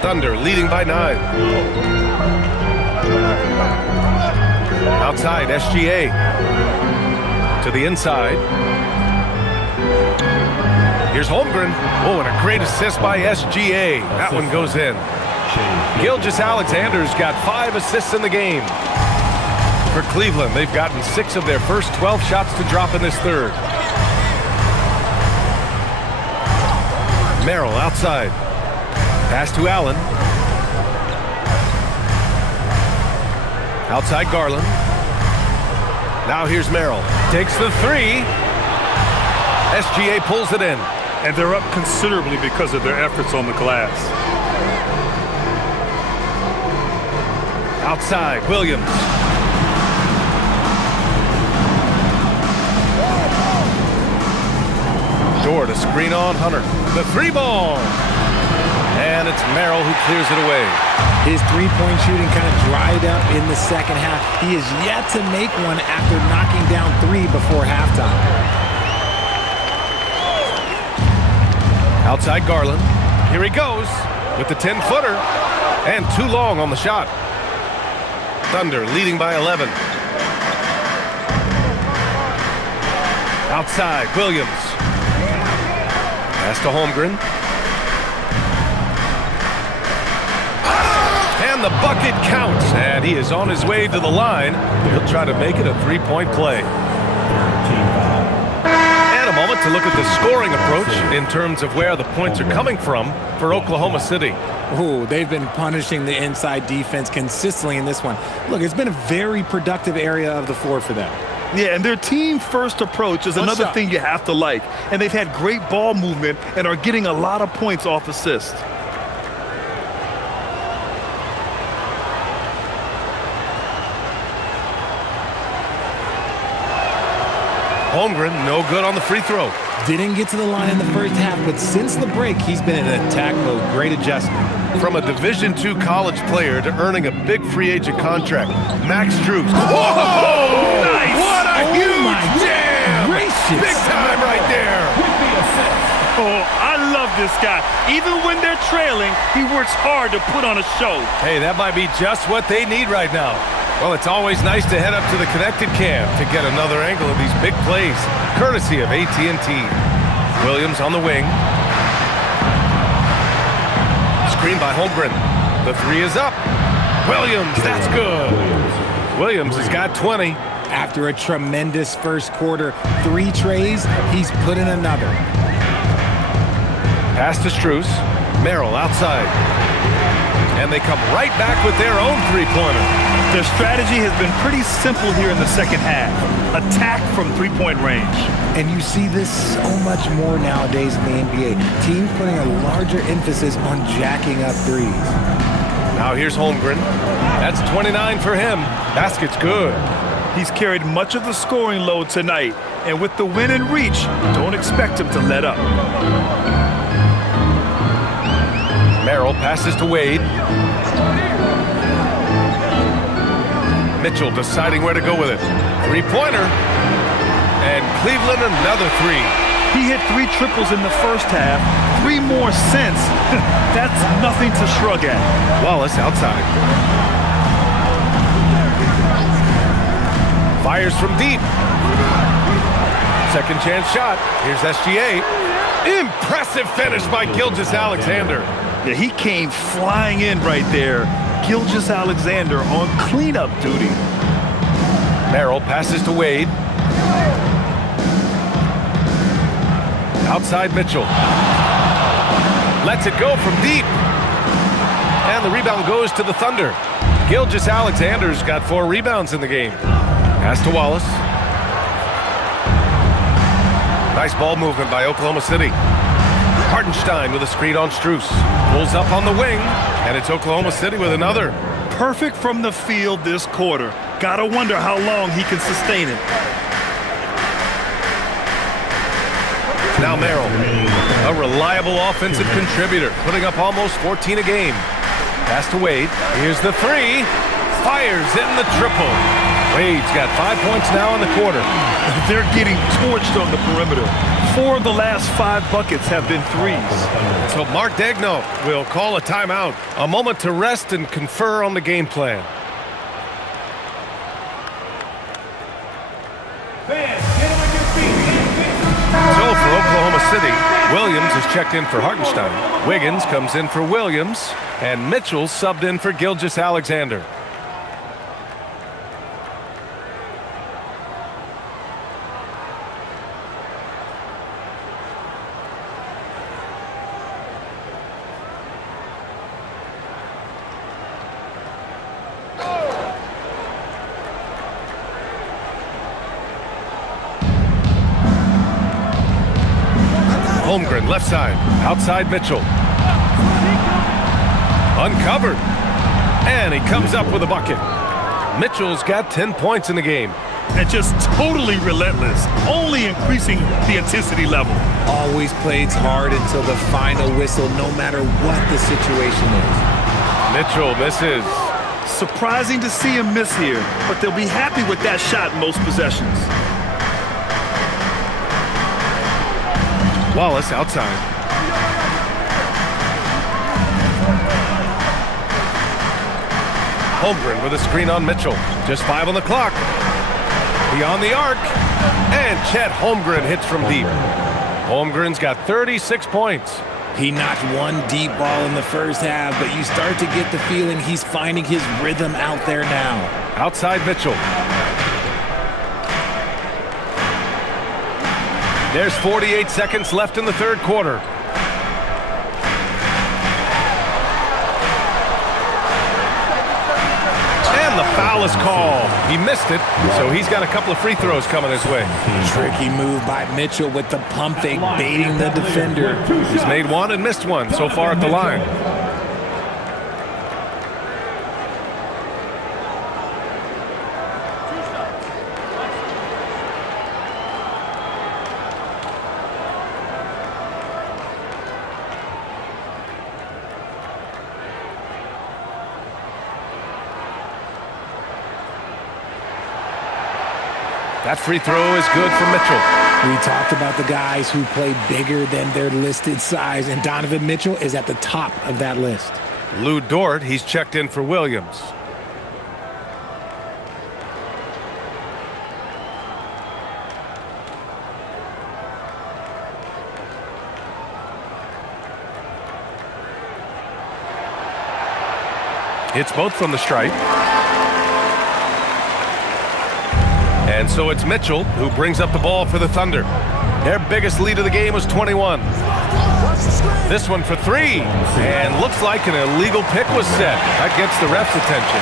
Thunder leading by 9. Outside, SGA. To the inside. Here's Holmgren. Oh, and a great assist by SGA. That one goes in. Gilgeous-Alexander's got 5 assists in the game. For Cleveland, they've gotten 6 of their first 12 shots to drop in this third. Merrill outside. Pass to Allen. Outside Garland. Now here's Merrill. Takes the three. SGA pulls it in. And they're up considerably because of their efforts on the glass. Outside, Williams. Dort, a screen on Hunter. The three ball. And it's Merrill who clears it away. His three-point shooting kind of dried up in the second half. He is yet to make one after knocking down 3 before halftime. Outside Garland. Here he goes with the 10-footer. And too long on the shot. Thunder leading by 11. Outside, Williams. Pass to Holmgren. And the bucket counts. And he is on his way to the line. He'll try to make it a three-point play. And a moment to look at the scoring approach in terms of where the points are coming from for Oklahoma City. Oh, they've been punishing the inside defense consistently in this one. Look, it's been a very productive area of the floor for them. Yeah, and their team-first approach is another thing you have to like. And they've had great ball movement and are getting a lot of points off assists. Holmgren, no good on the free throw. Didn't get to the line in the first half, but since the break, he's been in attack mode. Great adjustment. From a Division II college player to earning a big free agent contract, Max Strus. Whoa! Nice! What a huge jam! Gracious. Big time right there. Oh, I love this guy. Even when they're trailing, he works hard to put on a show. Hey, that might be just what they need right now. Well, it's always nice to head up to the Connected Cam to get another angle of these big plays, courtesy of AT&T. Williams on the wing. Screen by Holmgren. The three is up. Williams, that's good. Williams has got 20. After a tremendous first quarter, 3 trays, he's put in another. Pass to Strus. Merrill outside. And they come right back with their own three-pointer. Their strategy has been pretty simple here in the second half. Attack from three-point range. And you see this so much more nowadays in the NBA. Teams putting a larger emphasis on jacking up threes. Now here's Holmgren. That's 29 for him. Basket's good. He's carried much of the scoring load tonight. And with the win in reach, don't expect him to let up. Merrill passes to Wade. Mitchell deciding where to go with it. Three-pointer. And Cleveland another three. He hit 3 triples in the first half, 3 more since. That's nothing to shrug at. Wallace outside. Fires from deep. Second chance shot. Here's SGA. Impressive finish by Gilgeous-Alexander. Yeah, he came flying in right there. Gilgeous-Alexander on cleanup duty. Merrill passes to Wade. Outside Mitchell. Lets it go from deep. And the rebound goes to the Thunder. Gilgeous-Alexander's got 4 rebounds in the game. Pass to Wallace. Nice ball movement by Oklahoma City. Hartenstein with a screen on Strus. Pulls up on the wing, and it's Oklahoma City with another. Perfect from the field this quarter. Gotta wonder how long he can sustain it. Now Merrill, a reliable offensive contributor, putting up almost 14 a game. Pass to Wade. Here's the three. Fires in the triple. Wade's got 5 points now in the quarter. They're getting torched on the perimeter. 4 of the last 5 buckets have been threes. So Mark Daigneault will call a timeout. A moment to rest and confer on the game plan. So for Oklahoma City, Williams is checked in for Hartenstein. Wiggins comes in for Williams. And Mitchell subbed in for Gilgeous-Alexander. Holmgren, left side. Outside Mitchell. Uncovered. And he comes up with a bucket. Mitchell's got 10 points in the game. And just totally relentless, only increasing the intensity level. Always plays hard until the final whistle, no matter what the situation is. Mitchell misses. Surprising to see him miss here, but they'll be happy with that shot most possessions. Wallace outside. Holmgren with a screen on Mitchell. Just 5 on the clock. Beyond the arc. And Chet Holmgren hits from deep. Holmgren's got 36 points. He knocked 1 deep ball in the first half, but you start to get the feeling he's finding his rhythm out there now. Outside Mitchell. There's 48 seconds left in the third quarter. And the foul is called. He missed it, so he's got a couple of free throws coming his way. Tricky move by Mitchell with the pump fake, baiting the defender. He's made 1 and missed 1 so far at the line. That free throw is good for Mitchell. We talked about the guys who play bigger than their listed size, and Donovan Mitchell is at the top of that list. Lou Dort, he's checked in for Williams. Hits both from the stripe. And so it's Mitchell who brings up the ball for the Thunder. Their biggest lead of the game was 21. This one for three. And looks like an illegal pick was set. That gets the ref's attention.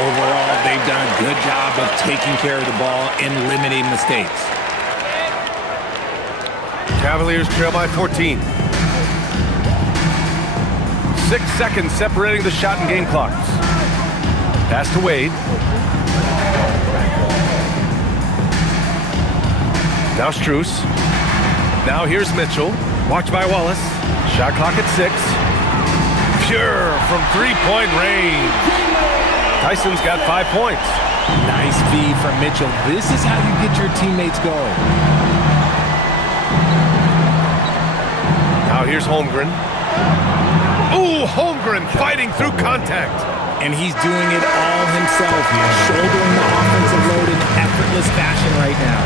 Overall, they've done a good job of taking care of the ball and limiting mistakes. Cavaliers trail by 14. 6 seconds separating the shot and game clocks. Pass to Wade. Now Strus. Now here's Mitchell. Watched by Wallace. Shot clock at 6. Pure from three-point range. Tyson's got 5 points. Nice feed from Mitchell. This is how you get your teammates going. Now here's Holmgren. Ooh, Holmgren fighting through contact. And he's doing it all himself, shouldering the offensive load in effortless fashion right now.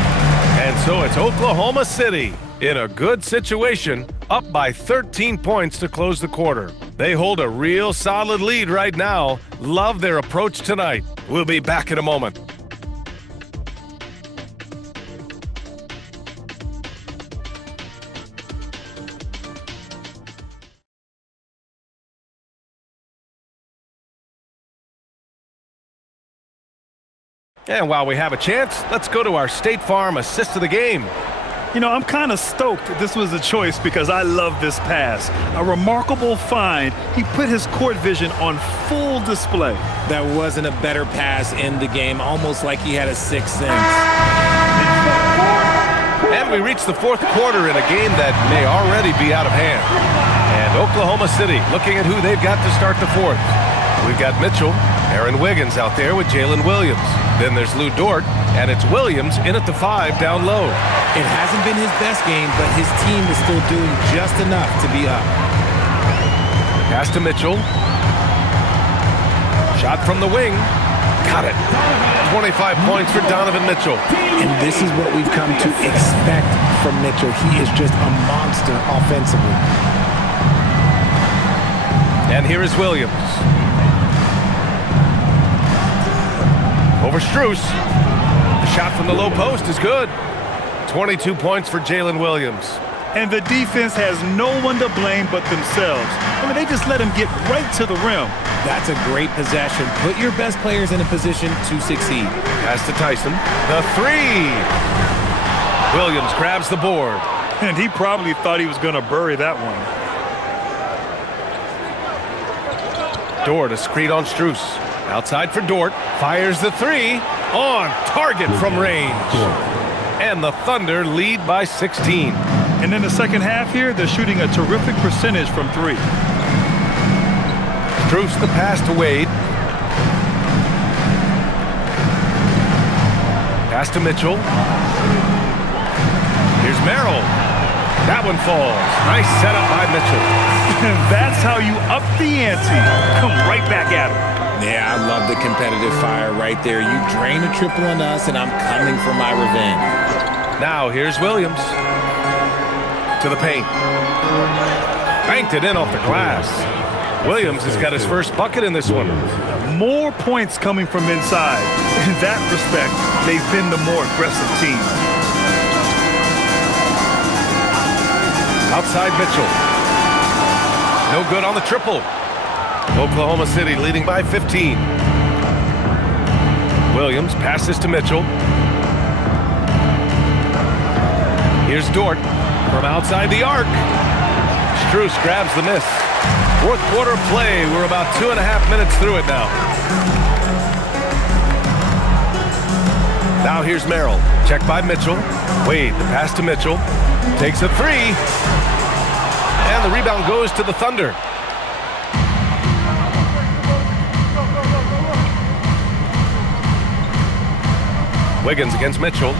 And so it's Oklahoma City in a good situation, up by 13 points to close the quarter. They hold a real solid lead right now. Love their approach tonight. We'll be back in a moment. And while we have a chance, let's go to our State Farm assist of the game. You know, I'm kind of stoked this was a choice because I love this pass. A remarkable find. He put his court vision on full display. That wasn't a better pass in the game, almost like he had a sixth sense. And we reach the fourth quarter in a game that may already be out of hand. And Oklahoma City looking at who they've got to start the fourth. We've got Mitchell, Aaron Wiggins out there with Jalen Williams. Then there's Lou Dort, and it's Williams in at the 5 down low. It hasn't been his best game, but his team is still doing just enough to be up. Pass to Mitchell. Shot from the wing. Got it. 25 points for Donovan Mitchell. And this is what we've come to expect from Mitchell. He is just a monster offensively. And here is Williams. Over Strus. The shot from the low post is good. 22 points for Jalen Williams. And the defense has no one to blame but themselves. I mean, they just let him get right to the rim. That's a great possession. Put your best players in a position to succeed. Pass to Tyson. The 3. Williams grabs the board. And he probably thought he was going to bury that one. Dort, a screen on Strus. Outside for Dort. Fires the 3. On target from range. And the Thunder lead by 16. And in the second half here, they're shooting a terrific percentage from 3. Strus the pass to Wade. Pass to Mitchell. Here's Merrill. That one falls. Nice setup by Mitchell. And that's how you up the ante. Come right back at him. Yeah, I love the competitive fire right there. You drain a triple on us, and I'm coming for my revenge. Now here's Williams. To the paint. Banked it in off the glass. Williams has got his first bucket in this one. More points coming from inside. In that respect, they've been the more aggressive team. Outside Mitchell. No good on the triple. Oklahoma City leading by 15. Williams passes to Mitchell. Here's Dort from outside the arc. Strus grabs the miss. Fourth quarter play. We're about 2.5 minutes through it now. Now here's Merrill. Checked by Mitchell. Wade, the pass to Mitchell. Takes a 3. And the rebound goes to the Thunder. Wiggins against Mitchell.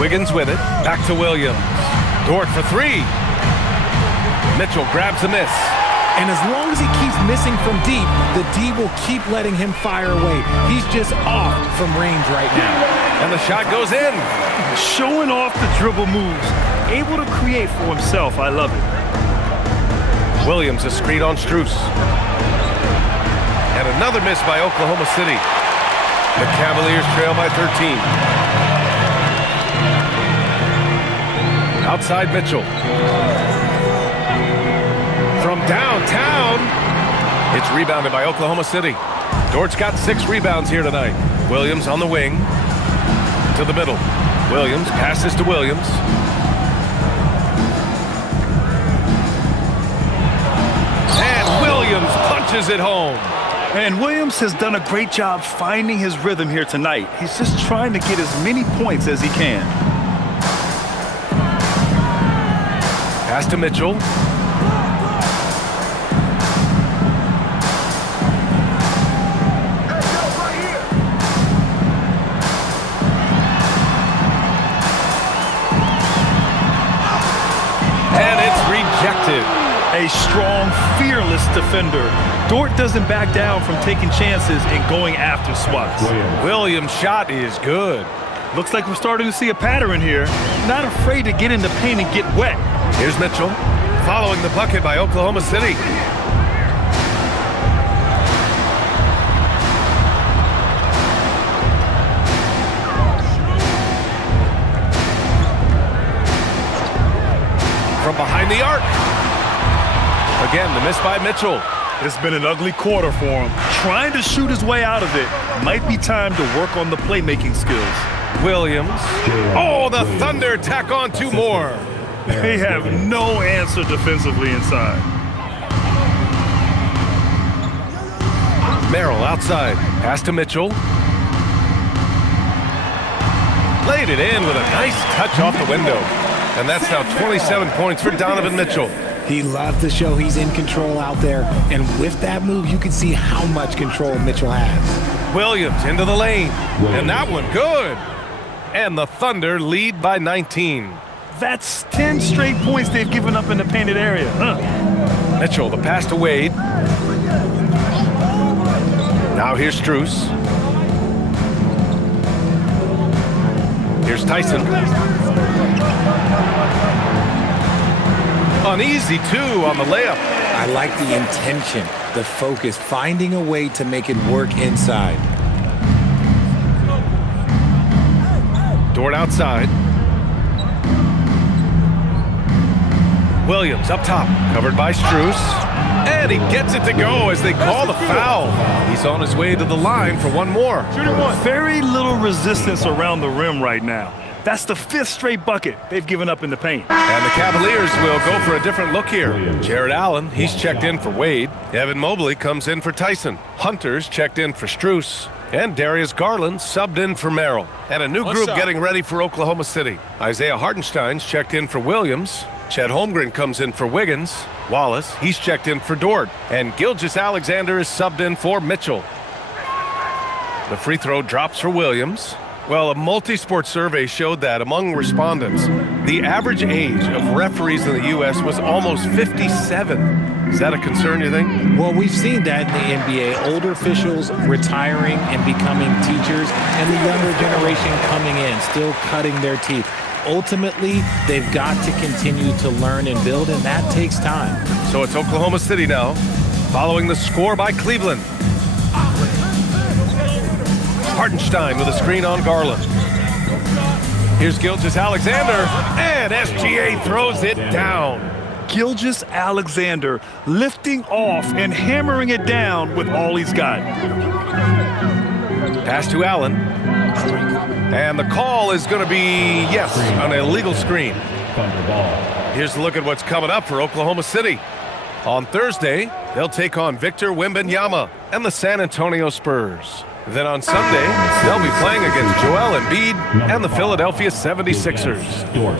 Wiggins with it. Back to Williams. Dort for three. Mitchell grabs a miss. And as long as he keeps missing from deep, the D will keep letting him fire away. He's just off from range right now. And the shot goes in. Showing off the dribble moves. Able to create for himself. I love it. Williams a screen on Strus. And another miss by Oklahoma City. The Cavaliers trail by 13. Outside Mitchell. From downtown. It's rebounded by Oklahoma City. Dort's got 6 rebounds here tonight. Williams on the wing. To the middle. Williams passes to Williams. And Williams punches it home. And Williams has done a great job finding his rhythm here tonight. He's just trying to get as many points as he can. Pass to Mitchell. And it's rejected. A strong, fearless defender. Dort doesn't back down from taking chances and going after swats. Williams' shot is good. Looks like we're starting to see a pattern here. Not afraid to get in the paint and get wet. Here's Mitchell, following the bucket by Oklahoma City. From behind the arc. Again, the miss by Mitchell. It's been an ugly quarter for him. Trying to shoot his way out of it. Might be time to work on the playmaking skills. Williams. Oh, the Thunder tack on 2 more. They have no answer defensively inside. Merrill outside. Pass to Mitchell. Laid it in with a nice touch off the window. And that's now 27 points for Donovan Mitchell. He loves to show he's in control out there. And with that move, you can see how much control Mitchell has. Williams into the lane. And that one good. And the Thunder lead by 19. That's 10 straight points they've given up in the painted area. Mitchell, the pass to Wade. Now here's Strus. Here's Tyson. An easy 2 on the layup. I like the intention, the focus, finding a way to make it work inside. Dort outside. Williams up top, covered by Strus. And he gets it to go as they call the foul. He's on his way to the line for one more. Very little resistance around the rim right now. That's the 5th straight bucket they've given up in the paint. And the Cavaliers will go for a different look here. Jared Allen, he's checked in for Wade. Evan Mobley comes in for Tyson. Hunter's checked in for Strus. And Darius Garland subbed in for Merrill. And a new group getting ready for Oklahoma City. Isaiah Hartenstein's checked in for Williams. Chet Holmgren comes in for Wiggins. Wallace, he's checked in for Dort. And Gilgeous-Alexander is subbed in for Mitchell. The free throw drops for Williams. Well, a multi-sport survey showed that among respondents, the average age of referees in the U.S. was almost 57. Is that a concern, you think? Well, we've seen that in the NBA. Older officials retiring and becoming teachers, and the younger generation coming in, still cutting their teeth. Ultimately, they've got to continue to learn and build, and that takes time. So it's Oklahoma City now, following the score by Cleveland. Hartenstein with a screen on Garland. Here's Gilgeous-Alexander, and SGA throws it down. Gilgeous-Alexander lifting off and hammering it down with all he's got. Pass to Allen. And the call is going to be, yes, an illegal screen. Here's a look at what's coming up for Oklahoma City. On Thursday, they'll take on Victor Wembanyama and the San Antonio Spurs. Then on Sunday, they'll be playing against Joel Embiid and the Philadelphia 76ers.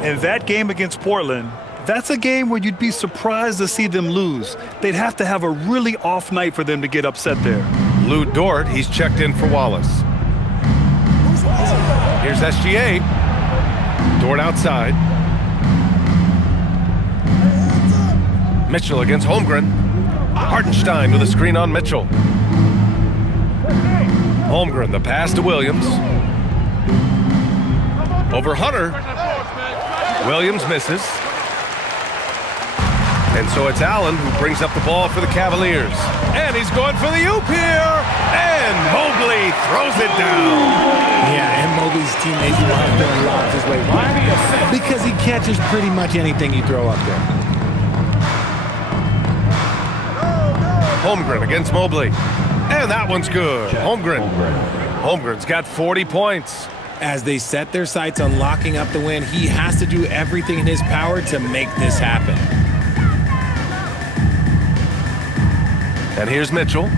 And that game against Portland, that's a game where you'd be surprised to see them lose. They'd have to have a really off night for them to get upset there. Lou Dort, he's checked in for Wallace. Here's SGA. Dort outside. Mitchell against Holmgren. Hartenstein with a screen on Mitchell. Holmgren, the pass to Williams. Over Hunter. Williams misses. And so it's Allen who brings up the ball for the Cavaliers. And he's going for the oop here. And Mobley throws it down. Yeah, and Mobley's teammates love throwing lobs his way. Why? Because he catches pretty much anything you throw up there. Holmgren against Mobley. And that one's good. Holmgren's got 40 points. As they set their sights on locking up the win, he has to do everything in his power to make this happen. And here's Mitchell.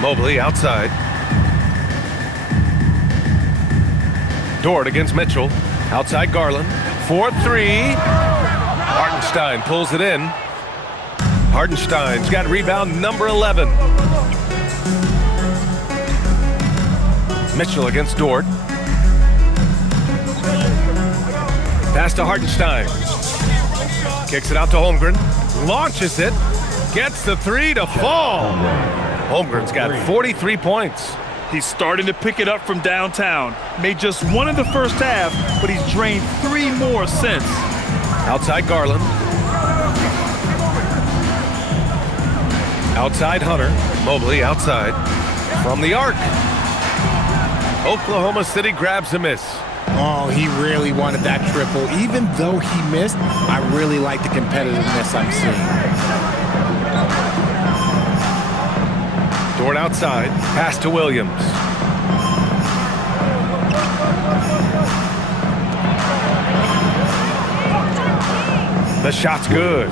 Mobley outside. Dort against Mitchell. Outside Garland. 4-3. Hartenstein pulls it in. Hartenstein's got rebound number 11. Mitchell against Dort. Pass to Hartenstein. Kicks it out to Holmgren. Launches it. Gets the three to fall. Holmgren's got 43 points. He's starting to pick it up from downtown. Made just one in the first half, but he's drained 3 more since. Outside Garland. Outside Hunter. Mobley outside. From the arc. Oklahoma City grabs a miss. Oh, he really wanted that triple. Even though he missed, I really like the competitiveness I'm seeing. Dort outside. Pass to Williams. The shot's good.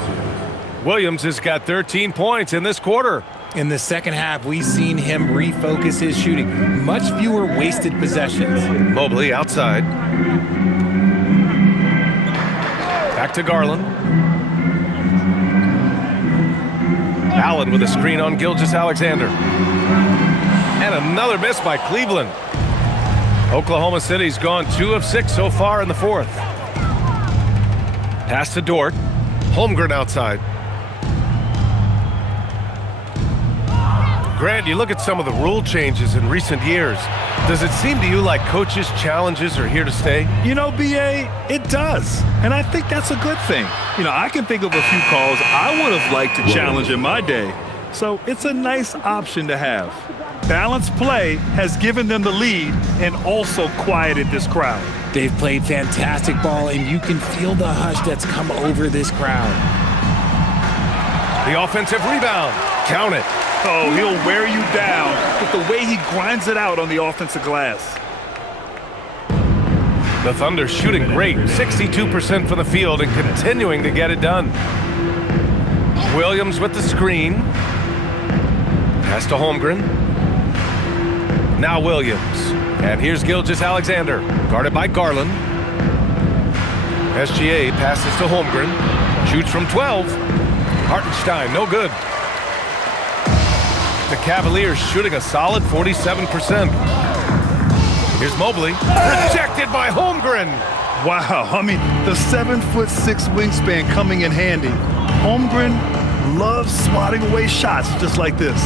Williams has got 13 points in this quarter. In the second half, we've seen him refocus his shooting. Much fewer wasted possessions. Mobley outside. Back to Garland. Allen with a screen on Gilgeous-Alexander. And another miss by Cleveland. Oklahoma City's gone 2 of 6 so far in the fourth. Pass to Dort. Holmgren outside. Grant, you look at some of the rule changes in recent years. Does it seem to you like coaches' challenges are here to stay? You know, B.A., it does. And I think that's a good thing. You know, I can think of a few calls I would have liked to challenge in my day. So it's a nice option to have. Balanced play has given them the lead and also quieted this crowd. They've played fantastic ball, and you can feel the hush that's come over this crowd. The offensive rebound. Count it. Oh, he'll wear you down with the way he grinds it out on the offensive glass. The Thunder shooting great. 62% from the field and continuing to get it done. Williams with the screen. Pass to Holmgren. Now Williams. And here's Gilgeous-Alexander. Guarded by Garland. SGA passes to Holmgren. Shoots from 12. Hartenstein, no good. The Cavaliers shooting a solid 47%. Here's Mobley. Rejected by Holmgren. Wow, I mean, the 7'6" wingspan coming in handy. Holmgren loves swatting away shots just like this.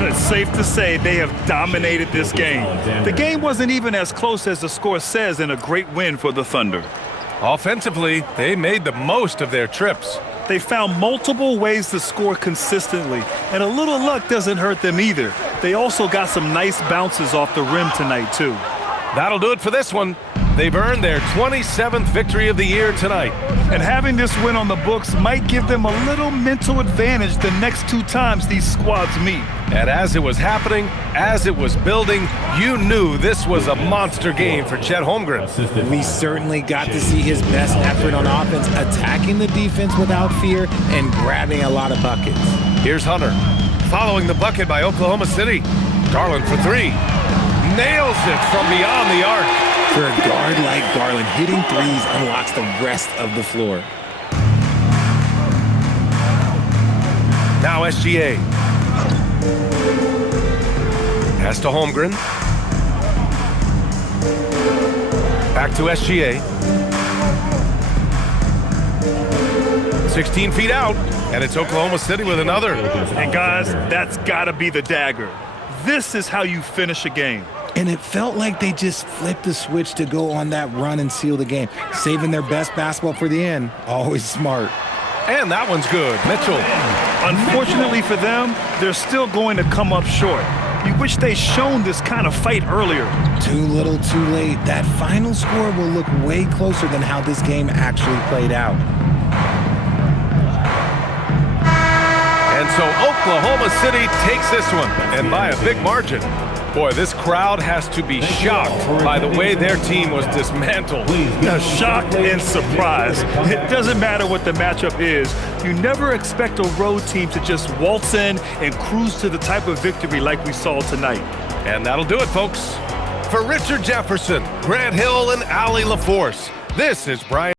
It's safe to say they have dominated this game. The game wasn't even as close as the score says in a great win for the Thunder. Offensively, they made the most of their trips. They found multiple ways to score consistently, and a little luck doesn't hurt them either. They also got some nice bounces off the rim tonight, too. That'll do it for this one. They've earned their 27th victory of the year tonight. And having this win on the books might give them a little mental advantage the next 2 times these squads meet. And as it was happening, as it was building, you knew this was a monster game for Chet Holmgren. We certainly got to see his best effort on offense, attacking the defense without fear and grabbing a lot of buckets. Here's Hunter, following the bucket by Oklahoma City. Garland for 3. Nails it from beyond the arc. For a guard like Garland, hitting threes unlocks the rest of the floor. Now SGA. Pass to Holmgren. Back to SGA. 16 feet out, and it's Oklahoma City with another. And guys, that's got to be the dagger. This is how you finish a game. And it felt like they just flipped the switch to go on that run and seal the game, saving their best basketball for the end. Always smart. And that one's good. Mitchell. Unfortunately for them, they're still going to come up short. You wish they'd shown this kind of fight earlier. Too little, too late. That final score will look way closer than how this game actually played out. And so Oklahoma City takes this one, and by a big margin. Boy, this crowd has to be shocked by the way their team was dismantled. Now, shocked and surprised. It doesn't matter what the matchup is. You never expect a road team to just waltz in and cruise to the type of victory like we saw tonight. And that'll do it, folks. For Richard Jefferson, Grant Hill, and Allie LaForce, this is Brian.